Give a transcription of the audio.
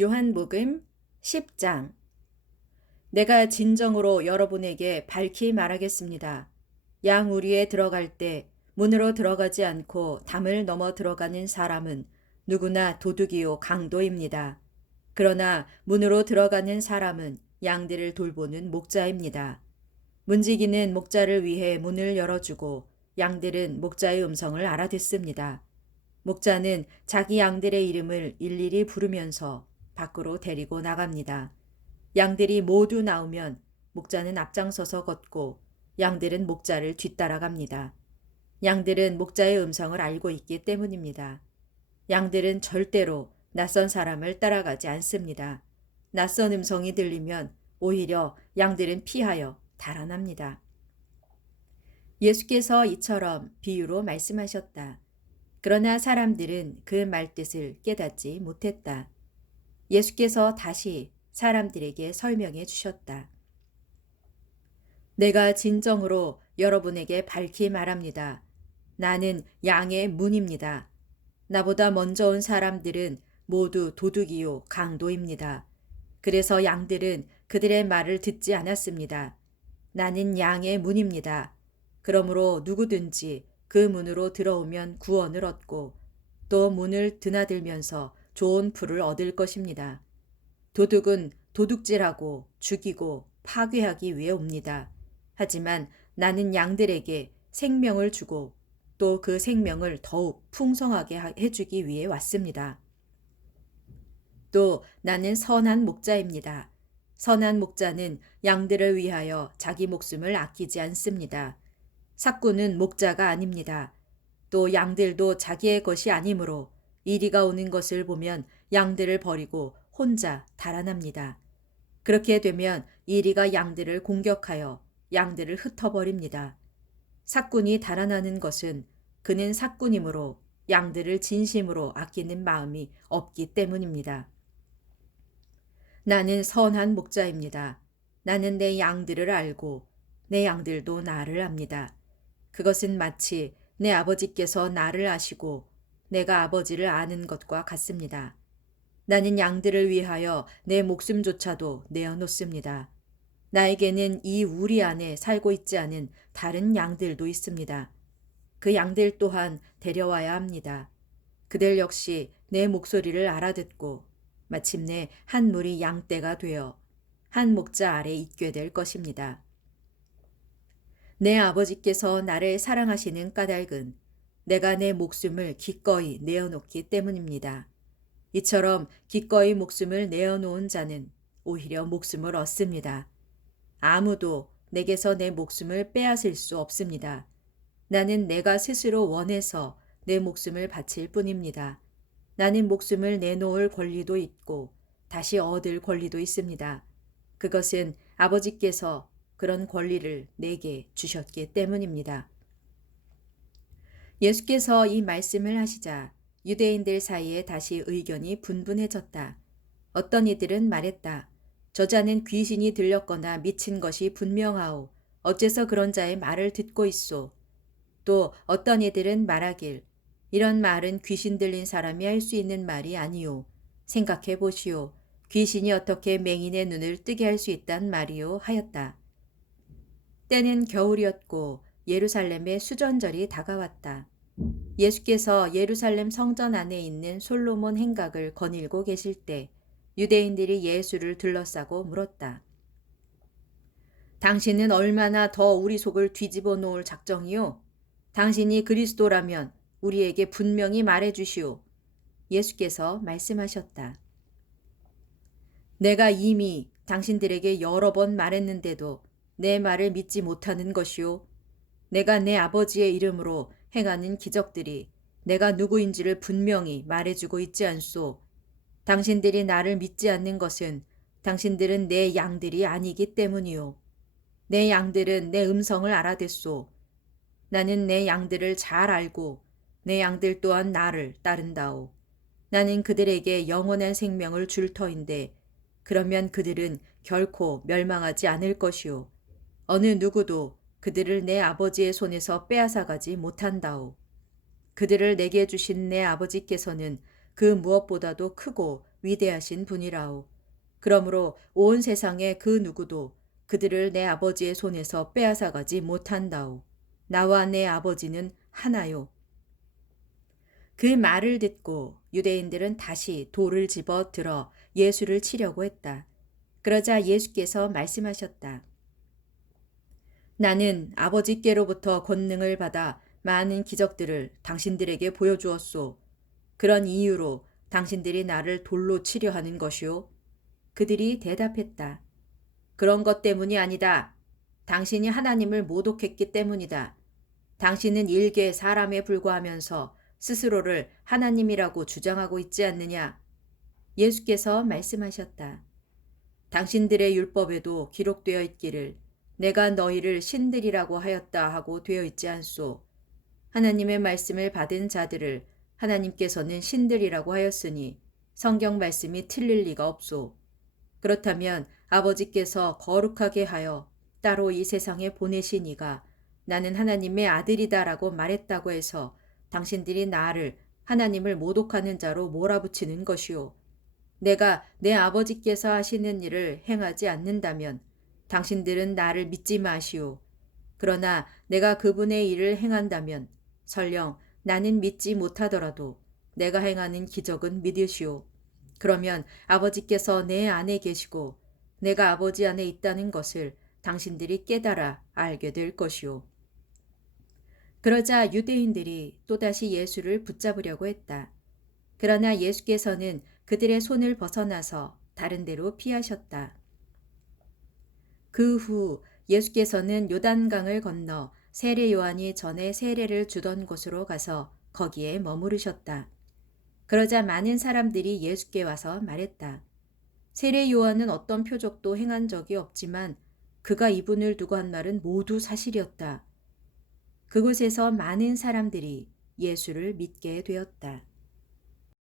요한복음 10장. 내가 진정으로 여러분에게 밝히 말하겠습니다. 양 우리에 들어갈 때 문으로 들어가지 않고 담을 넘어 들어가는 사람은 누구나 도둑이요 강도입니다. 그러나 문으로 들어가는 사람은 양들을 돌보는 목자입니다. 문지기는 목자를 위해 문을 열어주고 양들은 목자의 음성을 알아듣습니다. 목자는 자기 양들의 이름을 일일이 부르면서 밖으로 데리고 나갑니다. 양들이 모두 나오면 목자는 앞장서서 걷고 양들은 목자를 뒤따라갑니다. 양들은 목자의 음성을 알고 있기 때문입니다. 양들은 절대로 낯선 사람을 따라가지 않습니다. 낯선 음성이 들리면 오히려 양들은 피하여 달아납니다. 예수께서 이처럼 비유로 말씀하셨다. 그러나 사람들은 그 말뜻을 깨닫지 못했다. 예수께서 다시 사람들에게 설명해 주셨다. 내가 진정으로 여러분에게 밝히 말합니다. 나는 양의 문입니다. 나보다 먼저 온 사람들은 모두 도둑이요 강도입니다. 그래서 양들은 그들의 말을 듣지 않았습니다. 나는 양의 문입니다. 그러므로 누구든지 그 문으로 들어오면 구원을 얻고 또 문을 드나들면서 좋은 풀을 얻을 것입니다. 도둑은 도둑질하고 죽이고 파괴하기 위해 옵니다. 하지만 나는 양들에게 생명을 주고 또 그 생명을 더욱 풍성하게 해주기 위해 왔습니다. 또 나는 선한 목자입니다. 선한 목자는 양들을 위하여 자기 목숨을 아끼지 않습니다. 삭구는 목자가 아닙니다. 또 양들도 자기의 것이 아니므로 이리가 오는 것을 보면 양들을 버리고 혼자 달아납니다. 그렇게 되면 이리가 양들을 공격하여 양들을 흩어버립니다. 삭군이 달아나는 것은 그는 삭군이므로 양들을 진심으로 아끼는 마음이 없기 때문입니다. 나는 선한 목자입니다. 나는 내 양들을 알고 내 양들도 나를 압니다. 그것은 마치 내 아버지께서 나를 아시고 내가 아버지를 아는 것과 같습니다. 나는 양들을 위하여 내 목숨조차도 내어놓습니다. 나에게는 이 우리 안에 살고 있지 않은 다른 양들도 있습니다. 그 양들 또한 데려와야 합니다. 그들 역시 내 목소리를 알아듣고 마침내 한 무리 양떼가 되어 한 목자 아래 있게 될 것입니다. 내 아버지께서 나를 사랑하시는 까닭은 내가 내 목숨을 기꺼이 내어놓기 때문입니다. 이처럼 기꺼이 목숨을 내어놓은 자는 오히려 목숨을 얻습니다. 아무도 내게서 내 목숨을 빼앗을 수 없습니다. 나는 내가 스스로 원해서 내 목숨을 바칠 뿐입니다. 나는 목숨을 내놓을 권리도 있고 다시 얻을 권리도 있습니다. 그것은 아버지께서 그런 권리를 내게 주셨기 때문입니다. 예수께서 이 말씀을 하시자 유대인들 사이에 다시 의견이 분분해졌다. 어떤 이들은 말했다. 저자는 귀신이 들렸거나 미친 것이 분명하오. 어째서 그런 자의 말을 듣고 있소. 또 어떤 이들은 말하길 이런 말은 귀신 들린 사람이 할 수 있는 말이 아니오. 생각해 보시오. 귀신이 어떻게 맹인의 눈을 뜨게 할 수 있단 말이오 하였다. 때는 겨울이었고 예루살렘에 수전절이 다가왔다. 예수께서 예루살렘 성전 안에 있는 솔로몬 행각을 거닐고 계실 때 유대인들이 예수를 둘러싸고 물었다. 당신은 얼마나 더 우리 속을 뒤집어 놓을 작정이요? 당신이 그리스도라면 우리에게 분명히 말해 주시오. 예수께서 말씀하셨다. 내가 이미 당신들에게 여러 번 말했는데도 내 말을 믿지 못하는 것이오. 내가 내 아버지의 이름으로 행하는 기적들이 내가 누구인지를 분명히 말해주고 있지 않소. 당신들이 나를 믿지 않는 것은 당신들은 내 양들이 아니기 때문이오. 내 양들은 내 음성을 알아듣소. 나는 내 양들을 잘 알고 내 양들 또한 나를 따른다오. 나는 그들에게 영원한 생명을 줄 터인데 그러면 그들은 결코 멸망하지 않을 것이오. 어느 누구도 그들을 내 아버지의 손에서 빼앗아가지 못한다오. 그들을 내게 주신 내 아버지께서는 그 무엇보다도 크고 위대하신 분이라오. 그러므로 온 세상의 그 누구도 그들을 내 아버지의 손에서 빼앗아가지 못한다오. 나와 내 아버지는 하나요. 그 말을 듣고 유대인들은 다시 돌을 집어 들어 예수를 치려고 했다. 그러자 예수께서 말씀하셨다. 나는 아버지께로부터 권능을 받아 많은 기적들을 당신들에게 보여주었소. 그런 이유로 당신들이 나를 돌로 치려 하는 것이오. 그들이 대답했다. 그런 것 때문이 아니다. 당신이 하나님을 모독했기 때문이다. 당신은 일개 사람에 불과하면서 스스로를 하나님이라고 주장하고 있지 않느냐? 예수께서 말씀하셨다. 당신들의 율법에도 기록되어 있기를 내가 너희를 신들이라고 하였다 하고 되어 있지 않소. 하나님의 말씀을 받은 자들을 하나님께서는 신들이라고 하였으니 성경 말씀이 틀릴 리가 없소. 그렇다면 아버지께서 거룩하게 하여 따로 이 세상에 보내신 이가 나는 하나님의 아들이다라고 말했다고 해서 당신들이 나를 하나님을 모독하는 자로 몰아붙이는 것이오. 내가 내 아버지께서 하시는 일을 행하지 않는다면 당신들은 나를 믿지 마시오. 그러나 내가 그분의 일을 행한다면 설령 나는 믿지 못하더라도 내가 행하는 기적은 믿으시오. 그러면 아버지께서 내 안에 계시고 내가 아버지 안에 있다는 것을 당신들이 깨달아 알게 될 것이오. 그러자 유대인들이 또다시 예수를 붙잡으려고 했다. 그러나 예수께서는 그들의 손을 벗어나서 다른 데로 피하셨다. 그 후 예수께서는 요단강을 건너 세례 요한이 전에 세례를 주던 곳으로 가서 거기에 머무르셨다. 그러자 많은 사람들이 예수께 와서 말했다. 세례 요한은 어떤 표적도 행한 적이 없지만 그가 이분을 두고 한 말은 모두 사실이었다. 그곳에서 많은 사람들이 예수를 믿게 되었다.